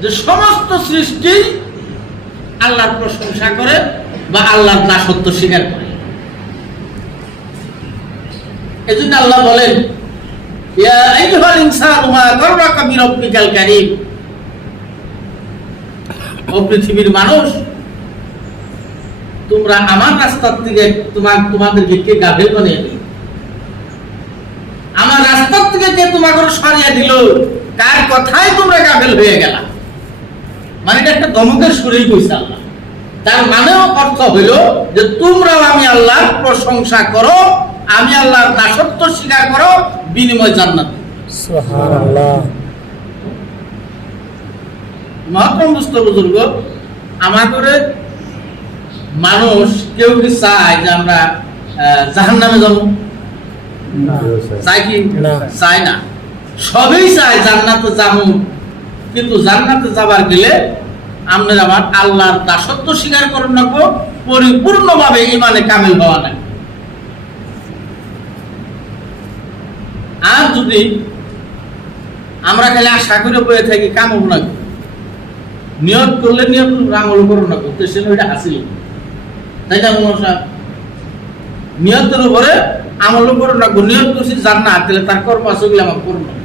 যে সমস্ত সৃষ্টি আল্লাহর প্রশংসা করে বা আল্লাহর দাসত্ব স্বীকার করে। এজন্য আল্লাহ বলেন, ইয়া আইয়ুহাল ইনসানু মা গাররাকা বিরাব্বিকাল কারীম, ও পৃথিবীর মানুষ, তোমরা আমার রাস্তার থেকে তোমাদেরকে কে গাফেল বানিয়ে দিল? আমার রাস্তার থেকে কে তোমাকে সরিয়ে দিল? কার কথায় তোমরা গাফেল হয়ে গেলা? মানে এটা একটা ধমকের সুরেই কইছে আল্লাহ। তার মানেও অর্থ হইল যে তোমরাও আমি আল্লাহর প্রশংসা করো, আমি আল্লাহর দাসত্ব স্বীকার করো, বিনিময় জান্নাত। সুবহানাল্লাহ। মহতরম দোস্ত বুজুর্গ, আমাদের মানুষ কেউ কি চায় যে আমরা জাহান্নামে যাব? চাই কি? চায় না। সবই চায় জান্নাতে যাবো, কিন্তু জান্নাতে যাবার গেলে আমরা আমার আল্লাহর দাসত্ব স্বীকার করুন না, পরিপূর্ণভাবে ইমানে কামিল হওয়া না। আর যদি আমরা খালি আশা করে বয়ে থাকি কাম হব না, নিয়ত করলে নিয়ত আমল করো না, করতে সে ওইটা হাসিল, তাই না? নিয়তের উপরে আমল করো না, নিয়ত করছি জান্নাত, তাহলে তার কর্ম আছে আমার করবো না।